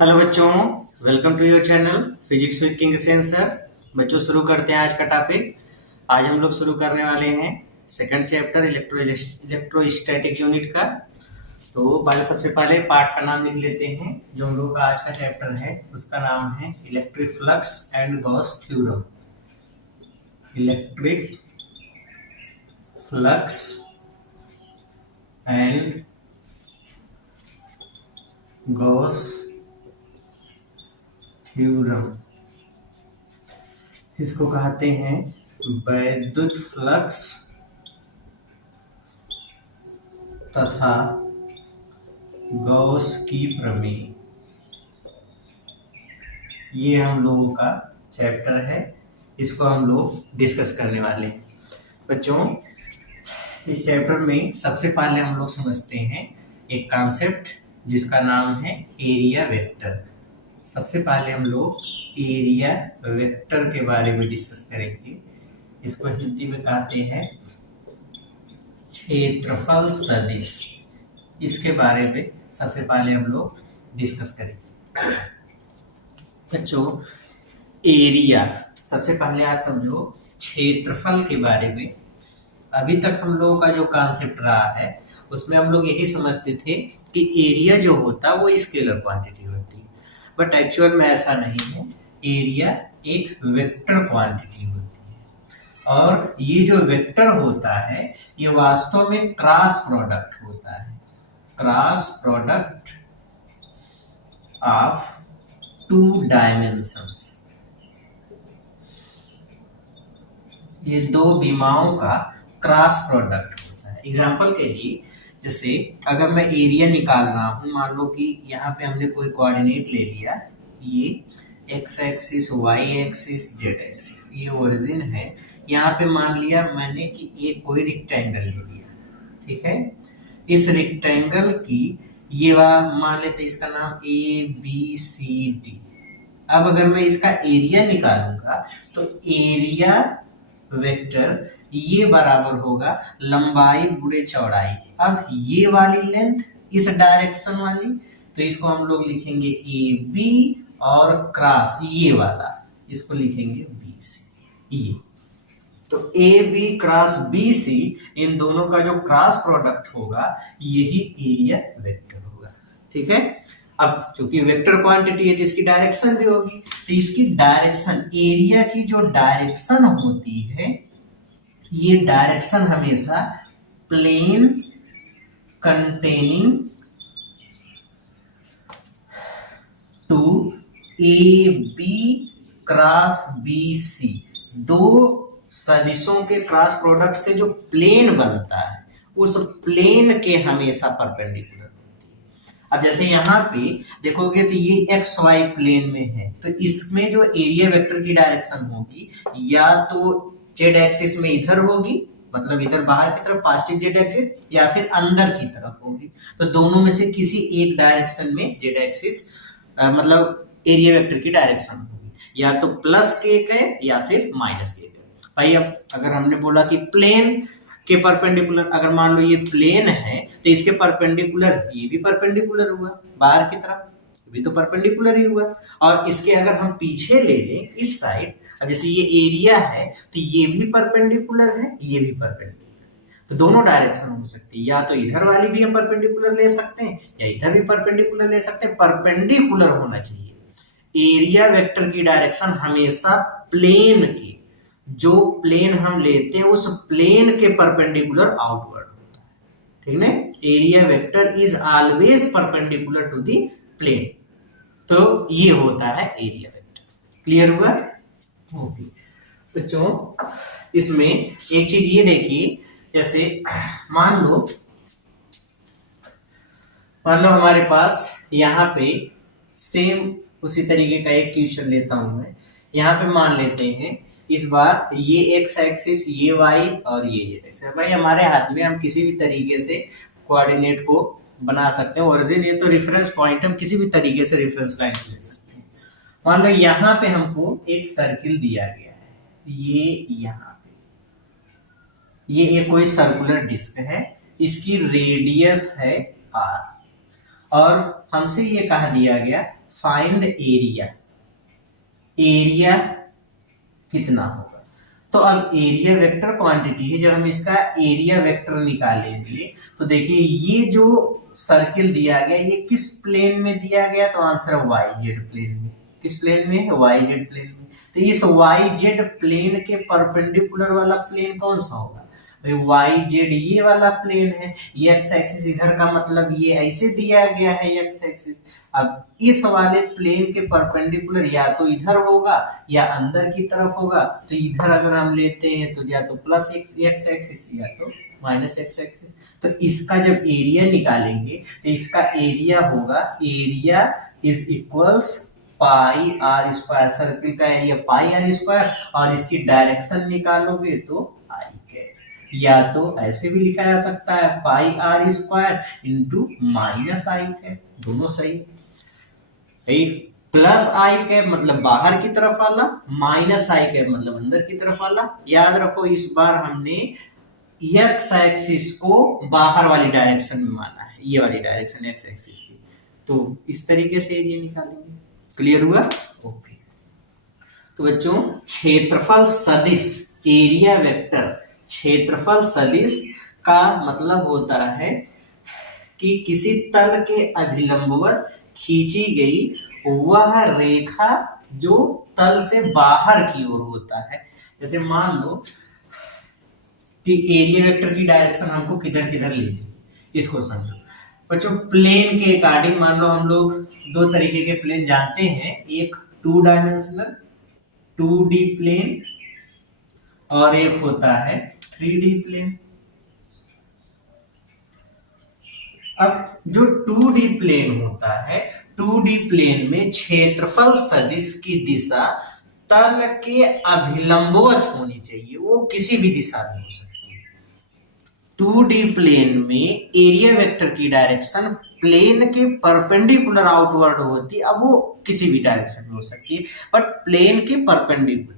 Hello बच्चों, welcome to your channel physics with king Sen sir. बच्चों, शुरू करते हैं आज का टॉपिक। आज हम लोग शुरू करने वाले हैं सेकंड चैप्टर इलेक्ट्रोस्टैटिक यूनिट का। तो सबसे पहले पार्ट का नाम लिख लेते हैं। जो हम लोग का आज का चैप्टर है उसका नाम है electric flux and Gauss theorem. Electric flux and Gauss theorem, इसको कहते हैं वैद्युत फ्लक्स तथा गॉस की प्रमेय। ये हम लोगों का चैप्टर है, इसको हम लोग डिस्कस करने वाले हैं। बच्चों, इस चैप्टर में सबसे पहले हम लोग समझते हैं एक कॉन्सेप्ट जिसका नाम है एरिया वेक्टर। सबसे पहले हम लोग एरिया वेक्टर के बारे में डिस्कस करेंगे। इसको हिंदी में कहते हैं क्षेत्रफल सदिश। इसके बारे में सबसे पहले हम लोग डिस्कस करेंगे। बच्चों, एरिया, सबसे पहले आप समझो क्षेत्रफल के बारे में। अभी तक हम लोगों का जो कॉन्सेप्ट रहा है उसमें हम लोग यही समझते थे कि एरिया जो होता है वो स्केलर क्वांटिटी होती है, बट एक्चुअल में ऐसा नहीं है। एरिया एक वेक्टर क्वांटिटी होती है, और ये जो वेक्टर होता है ये वास्तव में क्रॉस प्रोडक्ट होता है। Cross product of to dimensions. ये दो विमाओं का क्रॉस प्रोडक्ट होता है। एग्जाम्पल के लिए, जैसे अगर मैं एरिया निकाल रहा हूं, मान लो कि यहाँ पे हमने कोई कोऑर्डिनेट ले लिया, ये X axis, Y axis, Z axis, ये ओरिजिन है। यहाँ पे मान लिया मैंने कि एक कोई रेक्टेंगल ले लिया, ठीक है। इस रेक्टेंगल की ये मान लेते हैं, इसका नाम ए बी सी डी। अब अगर मैं इसका एरिया निकालूंगा तो एरिया वेक्टर ये बराबर होगा लंबाई गुणे चौड़ाई। अब ये वाली लेंथ इस डायरेक्शन वाली, तो इसको हम लोग लिखेंगे ए बी, और क्रॉस ये वाला इसको लिखेंगे बी सी। ये तो A B cross B C, इन दोनों का जो क्रॉस प्रोडक्ट होगा यही एरिया वेक्टर होगा, ठीक है। अब चूंकि वेक्टर क्वांटिटी है तो इसकी डायरेक्शन भी होगी, तो इसकी डायरेक्शन, एरिया की जो डायरेक्शन होती है, ये डायरेक्शन हमेशा plane containing two A B cross B C, दो सदिशों के क्रॉस प्रोडक्ट से जो प्लेन बनता है उस प्लेन के हमेशा परपेंडिकुलर होती है। अब जैसे यहाँ पे देखोगे तो ये एक्स वाई प्लेन में है, तो इसमें जो एरिया वेक्टर की डायरेक्शन होगी या तो जेड एक्सिस में इधर होगी, मतलब इधर बाहर की तरफ पॉजिटिव जेड एक्सिस, या फिर अंदर की तरफ होगी। तो दोनों में से किसी एक डायरेक्शन में जेड एक्सिस मतलब एरिया वेक्टर की डायरेक्शन होगी, या तो प्लस के या फिर माइनस के। भाई अब अगर हमने बोला कि प्लेन के परपेंडिकुलर, अगर मान लो ये प्लेन है तो इसके परपेंडिकुलर ये भी परपेंडिकुलर हुआ, बाहर की तरफ भी तो परपेंडिकुलर ही हुआ। और इसके अगर हम पीछे ले लें इस साइड, अब जैसे ये एरिया है तो ये भी परपेंडिकुलर है, ये भी परपेंडिकुलर, तो दोनों डायरेक्शन हो सकती है। या तो इधर वाली भी हम परपेंडिकुलर ले सकते हैं या इधर भी परपेंडिकुलर ले सकते हैं, परपेंडिकुलर होना चाहिए। एरिया वेक्टर की डायरेक्शन हमेशा प्लेन की, जो प्लेन हम लेते हैं उस प्लेन के परपेंडिकुलर आउटवर्ड होता है, ठीक है। Area vector is always perpendicular to the plane, तो ये होता है एरिया वेक्टर। क्लियर हुआ? ओके बच्चों, इसमें एक चीज ये देखिए, जैसे मान लो हमारे पास यहाँ पे सेम उसी तरीके का एक क्वेश्चन लेता हूं मैं। यहाँ पे मान लेते हैं इस बार ये एक्स एक्सिस, ये वाई और ये एक्स है। भाई हमारे हाथ में, हम किसी भी तरीके से कोऑर्डिनेट को बना सकते हैं। ओरिजिन ये तो रेफरेंस पॉइंट, हम किसी भी तरीके से रेफरेंस लाइन ले सकते हैं। मान लो यहाँ पे हमको एक सर्किल दिया गया है, ये यहाँ पे ये एक कोई सर्कुलर डिस्क है, इसकी रेडियस है r, और हमसे ये कहा दिया गया फाइंड एरिया, एरिया कितना होगा। तो अब एरिया वेक्टर क्वांटिटी है, जब हम इसका एरिया वेक्टर निकालेंगे तो देखिए ये जो सर्किल दिया गया ये किस प्लेन में दिया गया, तो आंसर है वाई जेड प्लेन में। किस प्लेन में है, वाई जेड प्लेन में। तो इस वाई जेड प्लेन के परपेंडिकुलर वाला प्लेन कौन सा होगा, वाई जेड ये वाला प्लेन है, एक्स एक्सिस इधर का मतलब ये ऐसे दिया गया है एक्स एक्सिस। अब इस वाले प्लेन के परपेंडिकुलर या तो इधर होगा या अंदर की तरफ होगा, तो इधर अगर हम लेते हैं तो या तो प्लस एक्स एक्सिस या तो माइनस एक्स एक्सिस। तो इसका जब एरिया निकालेंगे तो इसका एरिया होगा, area is equals pi are square, circle का एरिया पाई आर स्क्वायर, और इसकी डायरेक्शन निकालोगे तो आई कैप, या तो ऐसे भी लिखा जा सकता है pi are square into minus i cap, दोनों सही। प्लस आई कैप मतलब बाहर की तरफ वाला, माइनस आई कैप मतलब अंदर की तरफ वाला। याद रखो इस बार हमने एक्स एक्सिस को बाहर वाली डायरेक्शन में माना है, ये वाली डायरेक्शन एक्स एक्सिस की। तो इस तरीके से एरिया निकालेंगे। क्लियर हुआ? ओके। तो बच्चों क्षेत्रफल सदिश, एरिया वेक्टर क्षेत्रफल सदिश का मतलब होता है कि किसी तल के अभिलंबवत खींची गई वह रेखा जो तल से बाहर की ओर होता है। जैसे मान लो कि एरिया वेक्टर की डायरेक्शन हमको किधर किधर लेनी है, इसको समझो बच्चों। प्लेन के अकॉर्डिंग मान लो हम लोग दो तरीके के प्लेन जानते हैं, एक 2 डायमेंशनल 2D प्लेन और एक होता है 3D प्लेन। अब जो 2D प्लेन होता है, 2D प्लेन में क्षेत्रफल सदिश की दिशा तल के अभिलंबवत होनी चाहिए, वो किसी भी दिशा में हो सकती है। 2D प्लेन में एरिया वेक्टर की डायरेक्शन प्लेन के परपेंडिकुलर आउटवर्ड होती है, अब वो किसी भी डायरेक्शन में हो सकती है बट प्लेन के परपेंडिकुलर।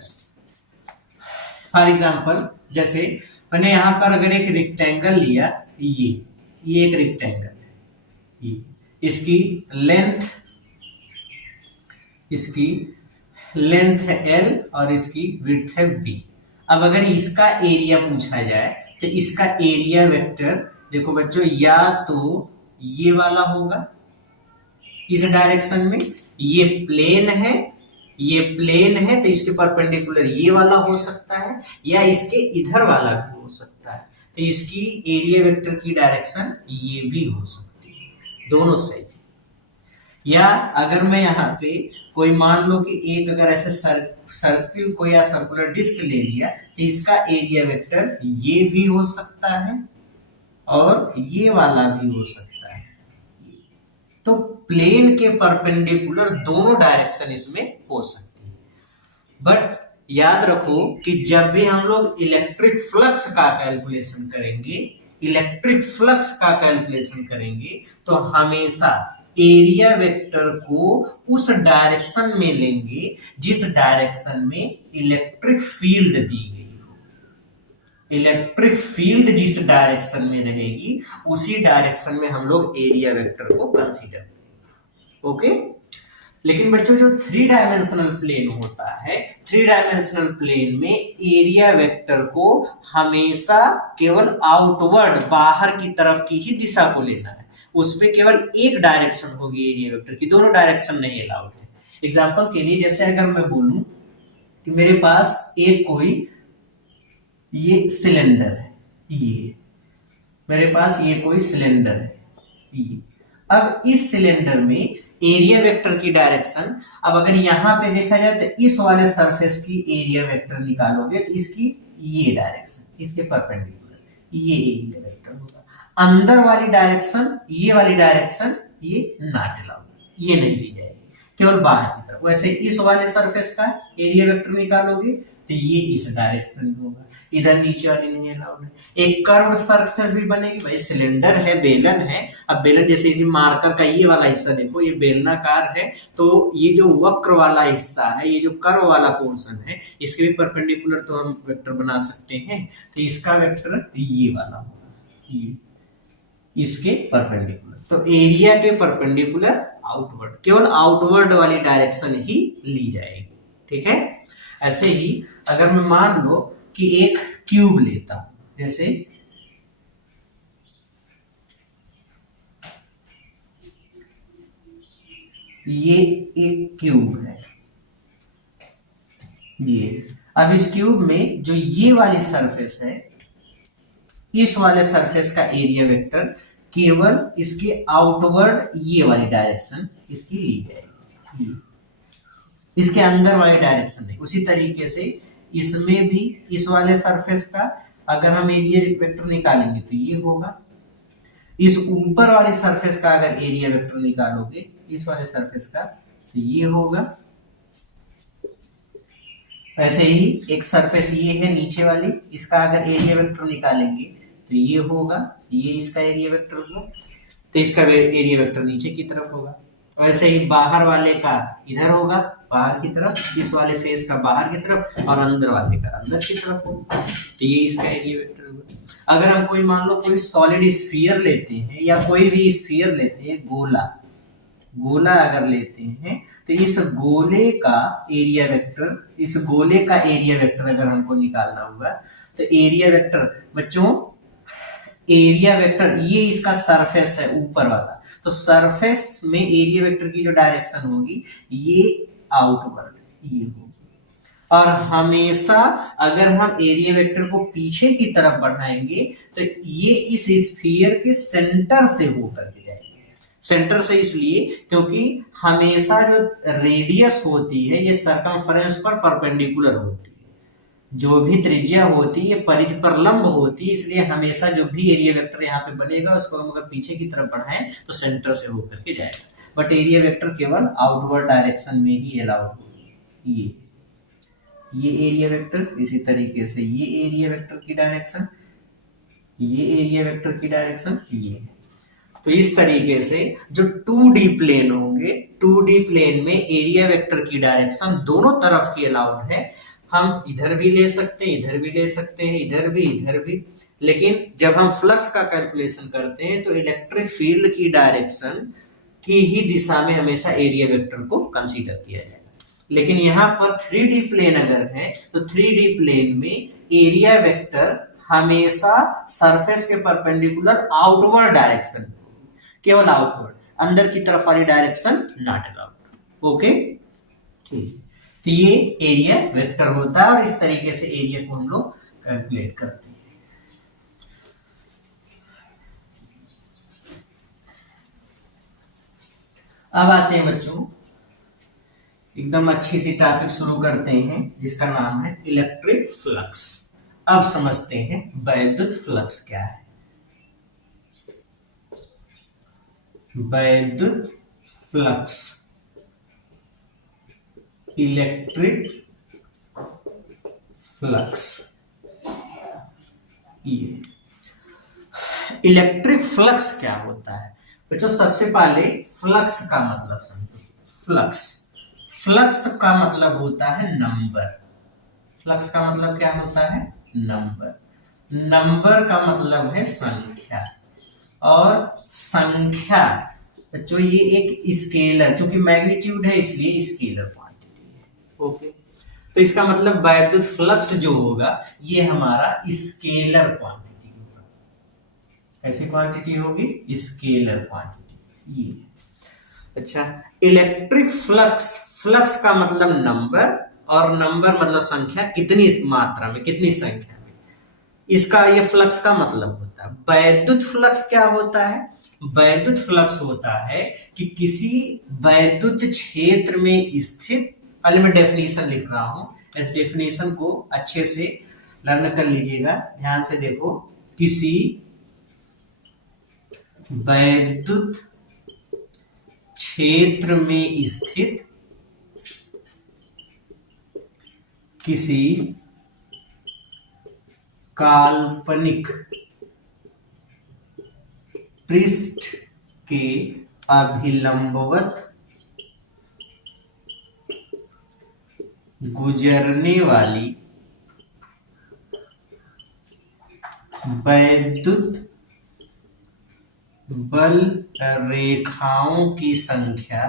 फॉर एग्जांपल जैसे मैंने यहाँ पर अगर एक रेक्टेंगल लिया, ये एक रेक्टेंगल है, ये इसकी लेंथ है L और इसकी विड्थ है B। अब अगर इसका एरिया पूछा जाए तो इसका एरिया वेक्टर देखो बच्चों, या तो ये वाला होगा इस डायरेक्शन में, ये प्लेन है तो इसके परपेंडिकुलर ये वाला हो सकता है, या इसके इधर वाला भी हो सकता है। तो इसकी एरिया वेक्टर की डायरेक्शन ये भी हो सकती है, दोनों सही है। या अगर मैं यहाँ पे कोई मान लो कि एक अगर ऐसे सर्किल को या सर्कुलर डिस्क ले लिया तो इसका एरिया वेक्टर ये भी हो सकता है और ये वाला भी हो सकता है। तो प्लेन के परपेंडिकुलर दोनों डायरेक्शन इसमें हो सकती है। बट याद रखो कि जब भी हम लोग इलेक्ट्रिक फ्लक्स का कैलकुलेशन करेंगे तो हमेशा एरिया वेक्टर को उस डायरेक्शन में लेंगे जिस डायरेक्शन में इलेक्ट्रिक फील्ड दी गई हो। इलेक्ट्रिक फील्ड जिस डायरेक्शन में रहेगी उसी डायरेक्शन में हम लोग एरिया वेक्टर को कंसीडर करेंगे। ओके। लेकिन बच्चों जो 3 डायमेंशनल प्लेन होता है, 3 डायमेंशनल प्लेन में एरिया वेक्टर को हमेशा केवल आउटवर्ड बाहर की तरफ की ही दिशा को लेना है, उसमें केवल एक डायरेक्शन होगी एरिया वेक्टर की, दोनों डायरेक्शन नहीं अलाउड है। एग्जांपल के लिए जैसे अगर मैं बोलूं कि मेरे पास एक कोई ये सिलेंडर है, ये मेरे पास ये कोई सिलेंडर है, ये अब इस सिलेंडर में एरिया वेक्टर की डायरेक्शन, अब अगर यहां पे देखा जाए तो इस वाले सरफेस की एरिया वेक्टर निकालोगे तो इसकी ये डायरेक्शन इसके परपेंडिकुलर ये एरिया वेक्टर होगा। अंदर वाली डायरेक्शन ये वाली डायरेक्शन ये नॉट अलाउड, ये नहीं ली जाएगी, केवल बाहर की तरफ। वैसे इस वाले सरफेस का एरिया वेक्टर निकालोगे तो ये इस डायरेक्शन में होगा, इधर नीचे वाली नहीं अलाउड है। एक कर्व्ड सरफेस भी बनेगी, भाई सिलेंडर है, बेलन है। अब बेलन जैसे इसी मार्कर का ये वाला हिस्सा देखो, ये बेलनाकार है, तो ये जो वक्र वाला हिस्सा है, ये जो कर्व वाला पोर्शन है, इसके भी परपेंडिकुलर तो हम वेक्टर बना सकते हैं। तो इसका वेक्टर ये वाला होगा, ये इसके परपेंडिकुलर। तो एरिया के परपेंडिकुलर आउटवर्ड, केवल आउटवर्ड वाली डायरेक्शन ही ली जाएगी। ठीक है। ऐसे ही अगर मैं मान लो कि एक क्यूब लेता हूं, जैसे ये एक क्यूब है, ये अब इस क्यूब में जो ये वाली सरफेस है, इस वाले सरफेस का एरिया वेक्टर केवल इसके आउटवर्ड ये वाली डायरेक्शन इसकी ली जाएगी, इसके अंदर वाली डायरेक्शन नहीं। उसी तरीके से इसमें भी इस वाले सरफेस का अगर हम एरिया वेक्टर निकालेंगे तो ये होगा, इस ऊपर वाले सरफेस का अगर एरिया वेक्टर निकालोगे इस वाले सरफेस का तो ये होगा। ऐसे ही एक सरफेस ये है नीचे वाली, इसका अगर एरिया वेक्टर निकालेंगे तो ये होगा, ये इसका एरिया वेक्टर होगा, तो इसका एरिया वेक्टर नीचे की तरफ होगा। वैसे ही बाहर वाले का इधर होगा, बाहर की तरफ, इस वाले फेस का बाहर की तरफ और अंदर वाले का अंदर की तरफ होगा, तो ये इसका एरिया वेक्टर होगा। अगर हम कोई मान लो कोई सॉलिड स्फीयर लेते हैं या कोई भी स्फीयर लेते हैं, गोला अगर लेते हैं तो इस गोले का एरिया वेक्टर, इस गोले का एरिया वेक्टर अगर हमको निकालना होगा तो एरिया वेक्टर बच्चों, एरिया वेक्टर ये इसका सरफेस है ऊपर वाला, तो सरफेस में एरिया वेक्टर की जो डायरेक्शन होगी ये आउटवर्ड ये होगी। और हमेशा अगर हम एरिया वेक्टर को पीछे की तरफ बढ़ाएंगे तो ये इस स्फीयर के सेंटर से होकर के जाएगी। सेंटर से इसलिए क्योंकि हमेशा जो रेडियस होती है ये सरकमफेरेंस पर परपेंडिकुलर होती है, जो भी त्रिज्या होती है परिधि पर लंब होती है, इसलिए हमेशा जो भी एरिया वेक्टर यहाँ पे बनेगा उसको हम अगर पीछे की तरफ बढ़ाएं तो सेंटर से होकर के जाएगा। बट एरिया वेक्टर केवल आउटवर्ड डायरेक्शन में ही अलाउड होगी। ये एरिया वेक्टर, इसी तरीके से ये एरिया वेक्टर की डायरेक्शन, ये एरिया वेक्टर की डायरेक्शन ये है। तो इस तरीके से जो 2D प्लेन होंगे, 2D प्लेन में एरिया वेक्टर की डायरेक्शन दोनों तरफ की अलाउड है। हम इधर भी ले सकते हैं, इधर भी ले सकते हैं, इधर भी, लेकिन जब हम फ्लक्स का कैलकुलेशन करते हैं तो इलेक्ट्रिक फील्ड की डायरेक्शन की ही दिशा में हमेशा एरिया वेक्टर को कंसीडर किया जाएगा। लेकिन यहाँ पर 3D प्लेन अगर है तो 3D प्लेन में एरिया वेक्टर हमेशा सरफेस के परपेंडिकुलर आउटवर्ड डायरेक्शन, केवल आउटवर्ड, अंदर की तरफ वाली डायरेक्शन नॉट अलाउड। ओके, ठीक। तो ये एरिया वेक्टर होता है और इस तरीके से एरिया को हम लोग कैलकुलेट करते हैं। अब आते हैं बच्चों, एकदम अच्छी सी टॉपिक शुरू करते हैं जिसका नाम है इलेक्ट्रिक फ्लक्स। अब समझते हैं वैद्युत फ्लक्स क्या है। वैद्युत फ्लक्स, इलेक्ट्रिक फ्लक्स, ये इलेक्ट्रिक फ्लक्स क्या होता है बच्चों? सबसे पहले फ्लक्स का मतलब समझो। फ्लक्स का मतलब होता है नंबर। फ्लक्स का मतलब क्या होता है? नंबर। नंबर का मतलब है संख्या, और संख्या बच्चों ये एक स्केलर, क्योंकि मैग्नीट्यूड है इसलिए स्केलर क्वांटिटी है। ओके, तो इसका मतलब वैद्युत फ्लक्स जो होगा ये हमारा स्केलर क्वांटिटी होगा। ऐसी क्वांटिटी होगी स्केलर क्वांटिटी ये। अच्छा, इलेक्ट्रिक फ्लक्स, फ्लक्स का मतलब नंबर, और नंबर मतलब संख्या, कितनी मात्रा में, कितनी संख्या में, इसका ये फ्लक्स का मतलब होता है। वैद्युत फ्लक्स क्या होता है? वैद्युत फ्लक्स होता है कि किसी वैद्युत क्षेत्र में स्थित, पहले मैं डेफिनेशन लिख रहा हूं, इस डेफिनेशन को अच्छे से लर्न कर लीजिएगा, ध्यान से देखो। किसी वैद्युत क्षेत्र में स्थित किसी काल्पनिक पृष्ठ के अभिलंबवत गुजरने वाली वैद्युत बल रेखाओं की संख्या,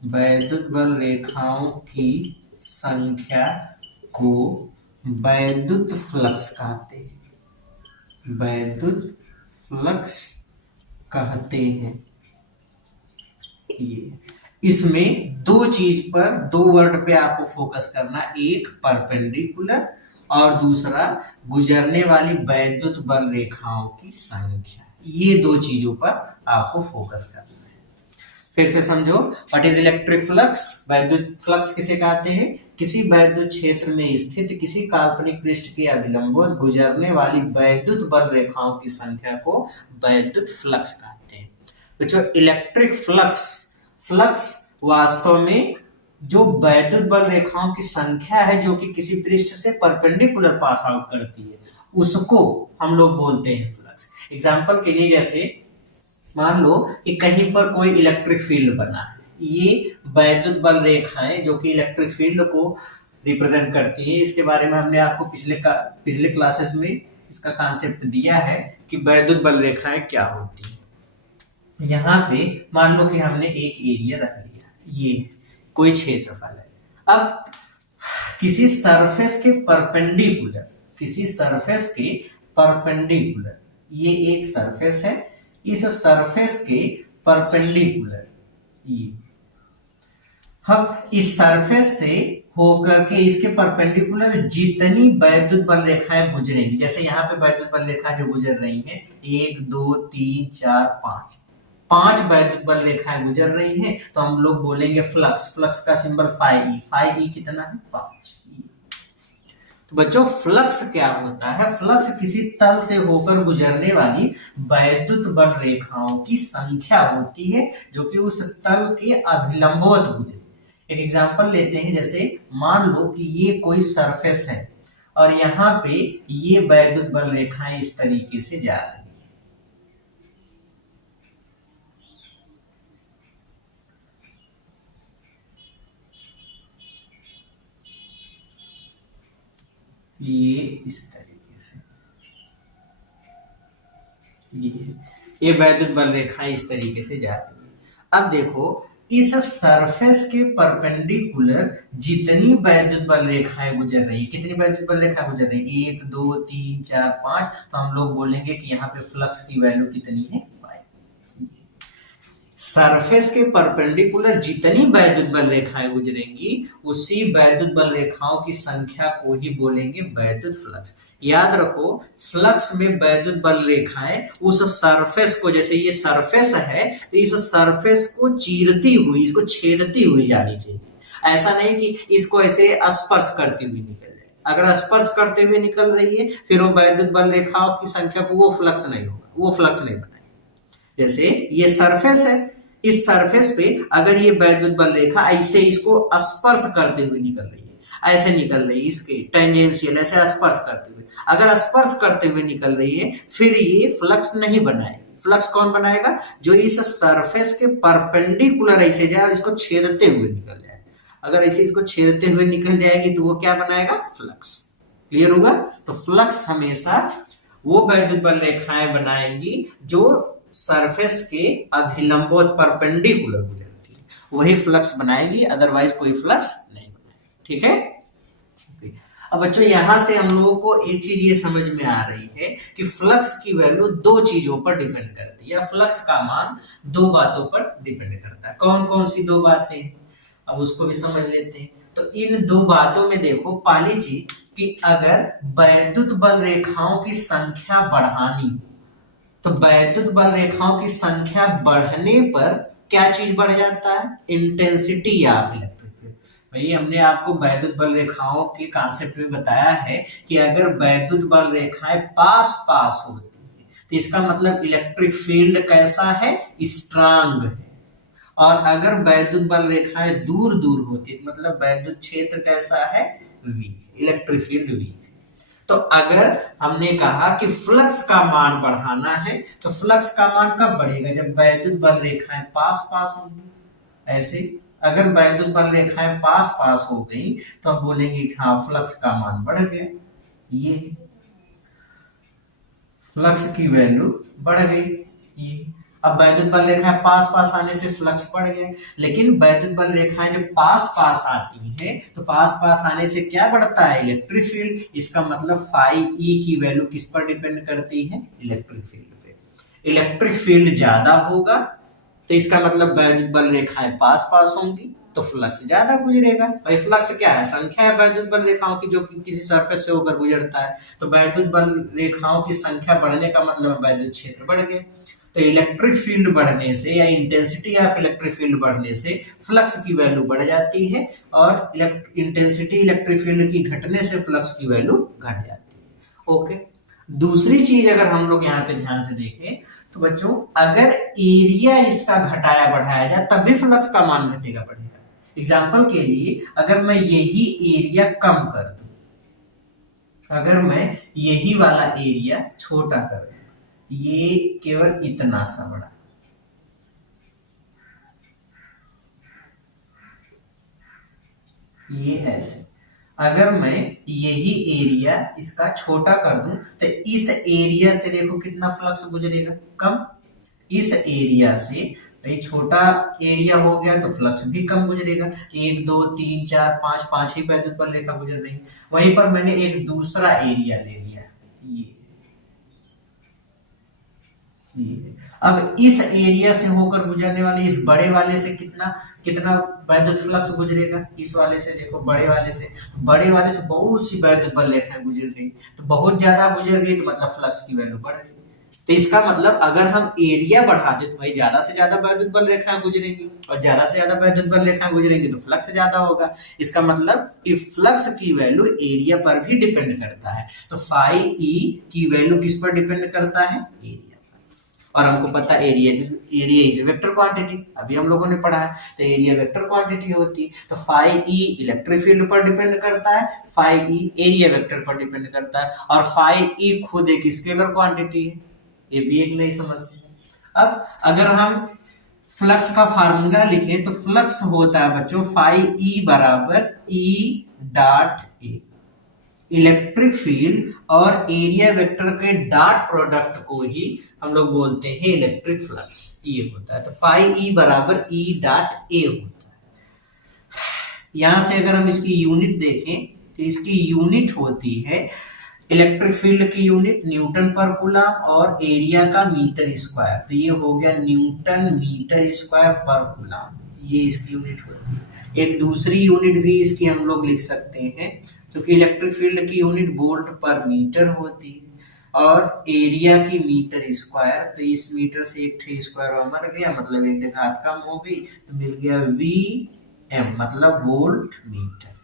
वैद्युत बल रेखाओं की संख्या को वैद्युत फ्लक्स कहते हैं, वैद्युत फ्लक्स कहते हैं। ये इसमें दो चीज पर, दो वर्ड पे आपको फोकस करना, एक परपेंडिकुलर और दूसरा गुजरने वाली वैद्युत बल रेखाओं की संख्या। ये दो चीजों पर आपको फोकस करना है। फिर से समझो, व्हाट इज इलेक्ट्रिक फ्लक्स? वैद्युत फ्लक्स किसे कहते हैं? किसी वैद्युत क्षेत्र में स्थित किसी काल्पनिक पृष्ठ के अभिलंबवत गुजरने वाली वैद्युत बल रेखाओं की संख्या को वैद्युत फ्लक्स कहते हैं। तो जो इलेक्ट्रिक फ्लक्स, फ्लक्स वास्तव में जो वैद्युत बल रेखाओं की संख्या है जो कि किसी पृष्ठ से परपेंडिकुलर पास आउट करती है, उसको हम लोग बोलते हैं फ्लक्स। एग्जांपल के लिए जैसे मान लो कि कहीं पर कोई इलेक्ट्रिक फील्ड बना है, ये वैद्युत बल रेखाएं जो कि इलेक्ट्रिक फील्ड को रिप्रेजेंट करती है, इसके बारे में हमने आपको पिछले क्लासेस में इसका कॉन्सेप्ट दिया है कि वैद्युत बल रेखाएं क्या होती है। यहाँ पे मान लो कि हमने एक एरिया रख लिया, ये कोई क्षेत्रफल है। अब किसी सरफेस के परपेंडिकुलर, किसी सरफेस के परपेंडिकुलर, ये एक सरफेस है, इस सरफेस के परपेंडिकुलर ये, अब इस सरफेस से होकर के इसके परपेंडिकुलर जितनी वैद्युत बल रेखाएं गुजरेंगी, जैसे यहाँ पे वैद्युत बल रेखाएं जो गुजर रही हैं, 1 2 3 4 5, 5 वैद्युत बल रेखाएं गुजर रही हैं, तो हम लोग बोलेंगे फ्लक्स। फ्लक्स का symbol phi E, phi E कितना है? 5। तो बच्चों फ्लक्स क्या होता है? फ्लक्स किसी तल से होकर गुजरने वाली वैद्युत बल रेखाओं की संख्या होती है जो कि उस तल के अभिलंबवत गुजरे। एक एग्जांपल लेते हैं, जैसे मान लो कि ये कोई सरफेस है और यहाँ पे ये वैद्युत बल रेखाएं इस तरीके से जा रही है। ये इस तरीके से, ये वैद्युत बल रेखाएं इस तरीके से जा रही है। अब देखो, इस सरफेस के परपेंडिकुलर जितनी वैद्युत बल रेखाएं गुजर रही, कितनी वैद्युत बल रेखाएं गुजर रही? 1 2 3 4 5, तो हम लोग बोलेंगे कि यहाँ पे फ्लक्स की वैल्यू कितनी है? सरफेस के परपेंडिकुलर जितनी वैद्युत बल रेखाएं गुजरेंगी, उसी वैद्युत बल रेखाओं की संख्या को ही बोलेंगे वैद्युत फ्लक्स। याद रखो, फ्लक्स में वैद्युत बल रेखाएं उस सरफेस को, जैसे ये सरफेस है तो इस सरफेस को चीरती हुई, इसको छेदती हुई जानी चाहिए। ऐसा नहीं कि इसको ऐसे स्पर्श करती हुई निकल जाए। अगर स्पर्श करते हुए निकल रही है फिर वो वैद्युत बल रेखाओं की संख्या को वो फ्लक्स नहीं होगा, वो फ्लक्स नहीं बनाएगा। जैसे ये सरफेस है, इस सरफेस पे अगर ये वैद्युत बल रेखा ऐसे इसको स्पर्श करते हुए निकल रही है, ऐसे निकल रही है, इसके टेंजेंशियल ऐसे स्पर्श करते हुए, अगर स्पर्श करते हुए निकल रही है, फिर ये फ्लक्स नहीं बनाएगा। फ्लक्स कौन बनाएगा? जो इस सरफेस के परपेंडिकुलर ऐसे जाए और इसको छेदते हुए निकल जाए। अगर ऐसे इसको छेदते हुए निकल जाएगी तो वो क्या बनाएगा? फ्लक्स। क्लियर होगा? तो फ्लक्स हमेशा वो वैद्युत बल रेखाएं बनाएंगी जो सरफेस के अभिलंबवत परपेंडिकुलर गुजरती है, वही फ्लक्स बनाएगी, अदरवाइज कोई फ्लक्स नहीं बनाएगी। ठीक है? अब बच्चों यहां से हम लोगों को एक चीज ये समझ में आ रही है कि फ्लक्स की वैल्यू दो चीजों पर डिपेंड करती है, या फ्लक्स का मान दो बातों पर डिपेंड करता है। कौन कौन सी दो बातें? अब उसको भी समझ लेते हैं। तो इन दो बातों में देखो, पहली चीज कि अगर वैद्युत बल रेखाओं की संख्या बढ़ानी, तो वैद्युत बल रेखाओं की संख्या बढ़ने पर क्या चीज बढ़ जाता है? Intensity of electric field. भाई हमने आपको वैद्युत बल रेखाओं के कॉन्सेप्ट में बताया है कि अगर वैद्युत बल रेखाएं पास पास होती है तो इसका मतलब इलेक्ट्रिक फील्ड कैसा है? स्ट्रांग है। और अगर वैद्युत बल रेखाएं दूर दूर होती है मतलब वैद्युत क्षेत्र कैसा है? Weak, electric field weak. तो अगर हमने कहा कि फ्लक्स का मान बढ़ाना है तो फ्लक्स का मान कब बढ़ेगा? जब वैद्युत बल रेखाएं पास पास होंगी। ऐसे अगर वैद्युत बल रेखाएं पास पास हो गई तो हम बोलेंगे कि हाँ फ्लक्स का मान बढ़ गया, ये फ्लक्स की वैल्यू बढ़ गई। ये अब वैद्युत बल रेखाएं पास पास आने से फ्लक्स बढ़ गया, लेकिन वैद्युत बल रेखाएं जब पास पास आती हैं तो पास पास आने से क्या बढ़ता है, इलेक्ट्रिक फील्ड। इसका मतलब फाई ई की वैल्यू किस पर डिपेंड करती है, इलेक्ट्रिक फील्ड पे। इलेक्ट्रिक फील्ड ज्यादा होगा तो इसका मतलब वैद्युत बल रेखाएं पास पास होंगी तो फ्लक्स ज्यादा गुजरेगा। भाई फ्लक्स क्या है, संख्या है वैद्युत बल रेखाओं की जो कि किसी सरफेस से होकर गुजरता है। तो वैद्युत बल रेखाओं की संख्या बढ़ने का मतलब वैद्युत क्षेत्र बढ़ गया। तो इलेक्ट्रिक फील्ड बढ़ने से या इंटेंसिटी ऑफ इलेक्ट्रिक फील्ड बढ़ने से फ्लक्स की वैल्यू बढ़ जाती है, और इंटेंसिटी इलेक्ट्रिक फील्ड की घटने से फ्लक्स की वैल्यू घट जाती है। ओके, दूसरी चीज अगर हम लोग यहाँ पे ध्यान से देखें तो बच्चों, अगर एरिया इसका घटाया बढ़ाया जाए तब भी फ्लक्स का मान घटेगा बढ़ेगा। एग्जाम्पल के लिए अगर मैं यही एरिया कम कर दूं, अगर मैं यही वाला एरिया छोटा कर दूं, ये केवल इतना सा बड़ा, ये ऐसे, अगर मैं यही एरिया इसका छोटा कर दूं तो इस एरिया से देखो कितना फ्लक्स गुजरेगा, कम। इस एरिया से, ये छोटा एरिया हो गया तो फ्लक्स भी कम गुजरेगा। 1 2 3 4 5 5 ही वैद्युत बल रेखा गुजर रही है। वहीं पर मैंने एक दूसरा एरिया ले लिया, ये अब इस एरिया से होकर गुजरने वाले इस बड़े वाले से कितना कितना वैद्युत फ्लक्स गुजरेगा, इस वाले से देखो, बड़े वाले से, तो बड़े वाले से बहुत सी वैद्युत बल रेखाएं गुजर गई, तो बहुत ज्यादा गुजर गई तो मतलब फ्लक्स की वैल्यू बढ़ गई। तो इसका मतलब अगर हम एरिया बढ़ा दें तो भाई ज्यादा से ज्यादा वैद्युत बल रेखाएं गुजरेंगी, और ज्यादा से ज्यादा वैद्युत बल रेखाएं गुजरेंगी तो फ्लक्स ज्यादा होगा। इसका मतलब कि फ्लक्स की वैल्यू एरिया पर भी डिपेंड करता है। तो फाई ई की वैल्यू किस पर डिपेंड करता है, एरिया। और हमको पता area area is vector quantity, अभी हम लोगों ने पढ़ा है। तो एरिया वेक्टर क्वांटिटी होती है। तो फाई ई इलेक्ट्रिक फील्ड पर डिपेंड करता है, फाई ई एरिया वेक्टर पर डिपेंड करता है, और फाई ई खुद एक स्केलर क्वांटिटी है। ये भी एक नई समस्या है। अब अगर हम फ्लक्स का फार्मूला लिखें तो फ्लक्स होता है बच्चों फाई ई बराबर E dot A. Electric field और एरिया वेक्टर के डॉट प्रोडक्ट को ही हम लोग बोलते हैं इलेक्ट्रिक फ्लक्स, ये होता है। तो फाई ई बराबर ई डॉट ए होता है। यहां से अगर हम इसकी यूनिट देखें तो इसकी यूनिट होती है, इलेक्ट्रिक फील्ड की यूनिट न्यूटन पर कूलम और एरिया का मीटर स्क्वायर, तो ये हो गया न्यूटन मीटर स्क्वायर पर कूलम, ये इसकी यूनिट होती है। एक दूसरी यूनिट भी इसकी हम लोग लिख सकते हैं, क्योंकि इलेक्ट्रिक फील्ड की यूनिट वोल्ट पर मीटर होती है, और एरिया की मीटर स्क्वायर, तो इस मीटर से एक स्क्वायर मर गया, मतलब एक घात कम हो गई, तो मिल गया वी एम, मतलब वोल्ट मीटर।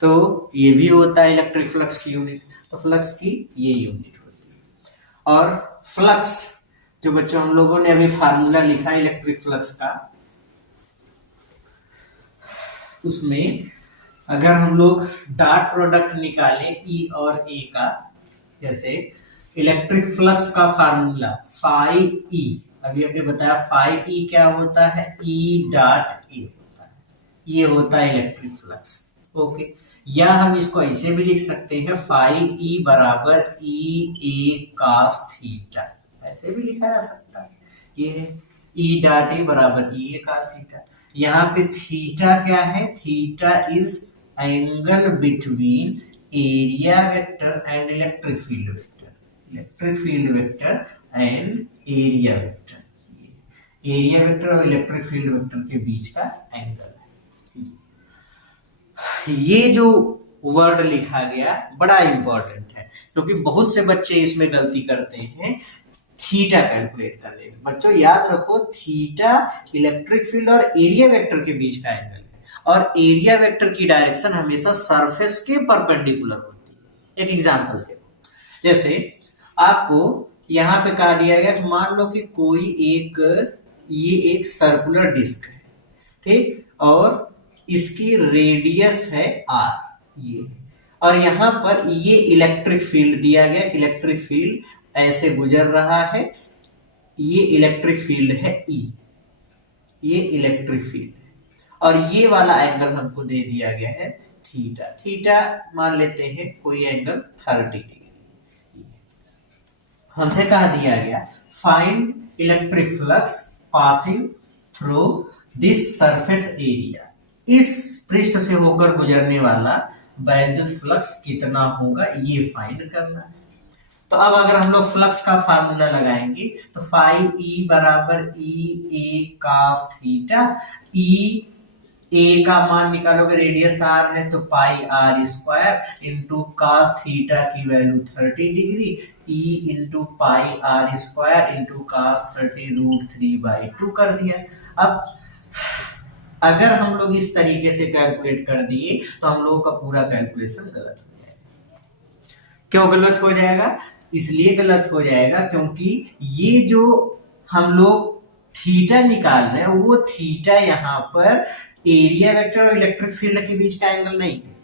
तो ये भी होता है इलेक्ट्रिक फ्लक्स की यूनिट। तो फ्लक्स की ये यूनिट होती है। और फ्लक्स जो बच्चों हम लोगों ने अभी फार्मूला लिखा इलेक्ट्रिक फ्लक्स का, उसमें अगर हम लोग डॉट प्रोडक्ट निकालें ई और ए का, जैसे इलेक्ट्रिक फ्लक्स का फार्मूला फाई ई, अभी हमने बताया फाई ई क्या होता है, ई डॉट ए होता है, ये होता है इलेक्ट्रिक फ्लक्स। ओके, या हम इसको ऐसे भी लिख सकते हैं, फाई ई बराबर ई ए कास थीटा, ऐसे भी लिखा जा सकता है। ये है ई डॉट ए बराबर ई ए कास थीटा। यहाँ पे थीटा क्या है, theta is angle between area vector and electric field vector, electric field vector and area vector, area vector और इलेक्ट्रिक फील्ड वेक्टर के बीच का एंगल है। ये जो वर्ड लिखा गया बड़ा इंपॉर्टेंट है, क्योंकि बहुत से बच्चे इसमें गलती करते हैं थीटा कैलकुलेट करने में। बच्चों याद रखो, थीटा इलेक्ट्रिक फील्ड और एरिया वेक्टर के बीच का एंगल है, और एरिया वेक्टर की डायरेक्शन हमेशा सरफेस के परपेंडिकुलर होती है। एक एग्जांपल देखो, जैसे आपको यहाँ पे कहा दिया गया कि मान लो कि कोई ये एक सर्कुलर डिस्क है, ठीक, और इसकी रेडियस है आर, ये, और यहाँ पर ये इलेक्ट्रिक फील्ड दिया गया कि इलेक्ट्रिक फील्ड ऐसे गुजर रहा है, ये इलेक्ट्रिक फील्ड है ई, ये इलेक्ट्रिक फील्ड है, और ये वाला एंगल हमको दे दिया गया है थीटा। थीटा मान लेते हैं कोई एंगल 30 डिग्री। हमसे कहा दिया गया find electric flux passing through this surface area, इस पृष्ठ से होकर गुजरने वाला वैद्युत फ्लक्स कितना होगा ये फाइंड करना है। तो अब अगर हम लोग फ्लक्स का फार्मूला लगाएंगे तो फाई ई बराबर ई ए कास थीटा, ई ए का मान निकालोगे, रेडियस आर है तो pi are square into cos theta की value 30 degree, E into pi are square into cos 30√3/2 कर दिया। अब अगर हम लोग इस तरीके से कैलकुलेट कर दिए तो हम लोगों का पूरा कैलकुलेशन गलत हो जाएगा। क्यों गलत हो जाएगा? इसलिए गलत हो जाएगा क्योंकि ये जो हम लोग थीटा निकाल रहे हैं वो थीटा यहाँ पर एरिया वेक्टर और इलेक्ट्रिक फील्ड के बीच का एंगल नहीं है।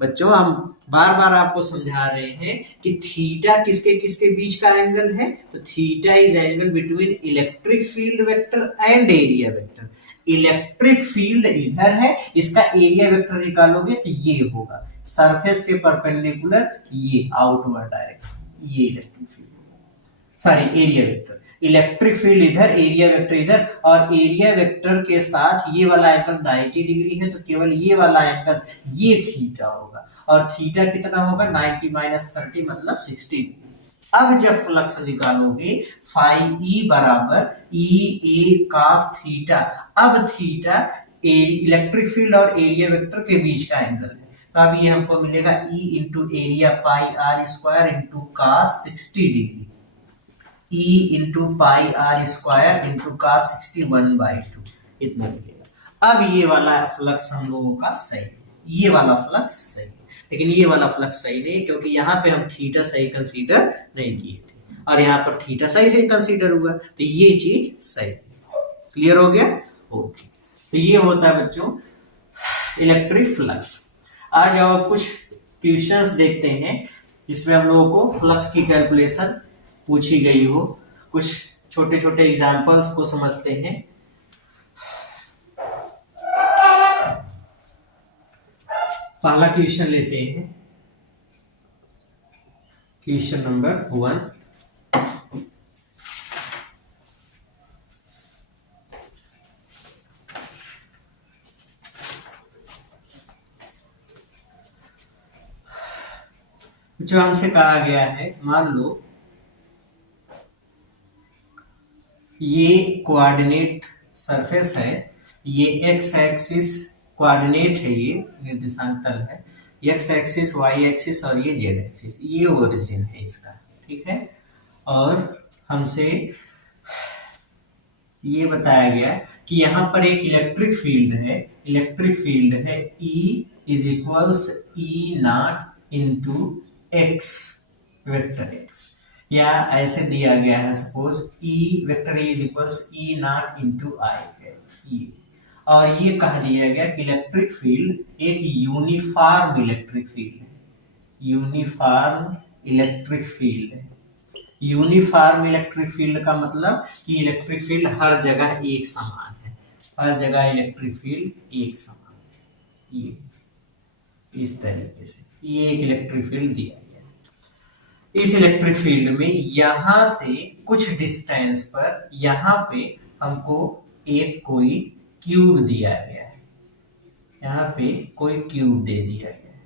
बच्चों हम बार बार आपको समझा रहे हैं कि थीटा किसके किसके बीच का एंगल है, तो theta is angle between electric field vector and area vector. Electric field इधर है, इसका एरिया वेक्टर निकालोगे तो ये होगा सरफेस के परपेंडिकुलर, ये आउटवर्ड डायरेक्शन, ये electric field, sorry area vector. Electric field इधर, एरिया वेक्टर इधर, और एरिया वेक्टर के साथ ये वाला एंगल 90 डिग्री है तो केवल ये वाला एंगल ये थीटा होगा, और थीटा कितना होगा 90 - 30 मतलब 60 डिग्री। अब जब फ्लक्स निकालोगे फाई ई बराबर ई ए कास थीटा, अब थीटा इलेक्ट्रिक फील्ड और एरिया वेक्टर के बीच का एंगल है, तो अब ये हमको मिलेगा E into area pi are square into cos 60 degree, E into pi are square into cos 61/2 इतना मिलेगा। अब ये वाला फ्लक्स हम लोगों का सही है, ये वाला फ्लक्स सही है, लेकिन ये वाला फ्लक्स सही नहीं क्योंकि यहाँ पे हम थीटा सही कंसीडर नहीं किए थे और यहाँ पर थीटा सही से कंसीडर हुआ, तो ये चीज सही है। क्लियर हो गया? ओके, तो ये होता है बच्चों इलेक्ट्रिक फ्लक्स। आज अब कुछ क्वेश्चंस देखते हैं जिसमें हम लोगों को फ्लक्स की कैलकुलेशन पूछी गई हो, कुछ छोटे छोटे एग्जांपल्स को समझते हैं। पहला क्वेश्चन लेते हैं, क्वेश्चन नंबर 1। जो हमसे कहा गया है, मान लो ये कोऑर्डिनेट सरफेस है, ये एक्स एक्सिस कोऑर्डिनेट है, ये निर्देशांक तल है, एक्स एक्सिस वाई एक्सिस और ये जेड एक्सिस, ये ओरिजिन है इसका, ठीक है। और हमसे ये बताया गया कि यहाँ पर एक इलेक्ट्रिक फील्ड है, इलेक्ट्रिक फील्ड है E is equals E0 into x vector x, या ऐसे दिया गया है suppose E vector is equals E0 into i है ये, और ये कहा दिया गया कि इलेक्ट्रिक फील्ड एक यूनिफॉर्म इलेक्ट्रिक फील्ड है, यूनिफॉर्म इलेक्ट्रिक फील्ड है। यूनिफॉर्म इलेक्ट्रिक फील्ड का मतलब कि इलेक्ट्रिक फील्ड हर जगह एक समान है, हर जगह इलेक्ट्रिक फील्ड एक समान है, ये इस तरीके से ये एक इलेक्ट्रिक फील्ड दिया गया है। इस इलेक्ट्रिक फील्ड में यहां से कुछ डिस्टेंस पर यहां पे हमको एक कोई क्यूब दिया गया है, यहाँ पे कोई क्यूब दे दिया गया है,